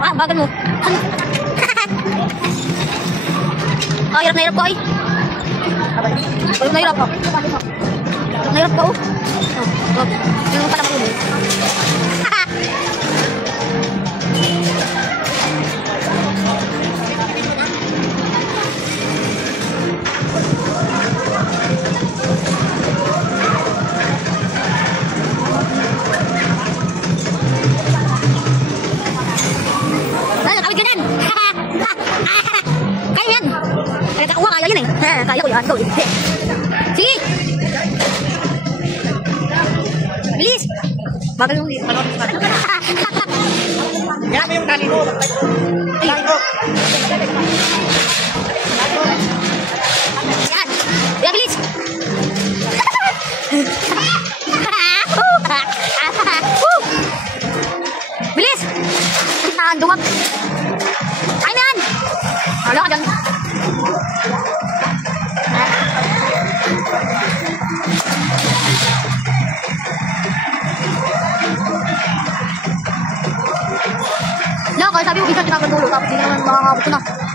Ah, bagal mo. Ah, hirap na hirap ko ay. Hirap na hirap ko. Hirap na hirap ko. Yung pala marunong. Kaya yun eh. Kaya ko yan. Go. Sige. Bilis. Bagal yung yan mo yung tali mo. Tali mo. Yan. Yan, bilis. Bilis. Duwag. Ay na yan. Wala ka dyan. Lang, sabi mo, isa tinagandulog, tapos hindi naman makakabot ko na.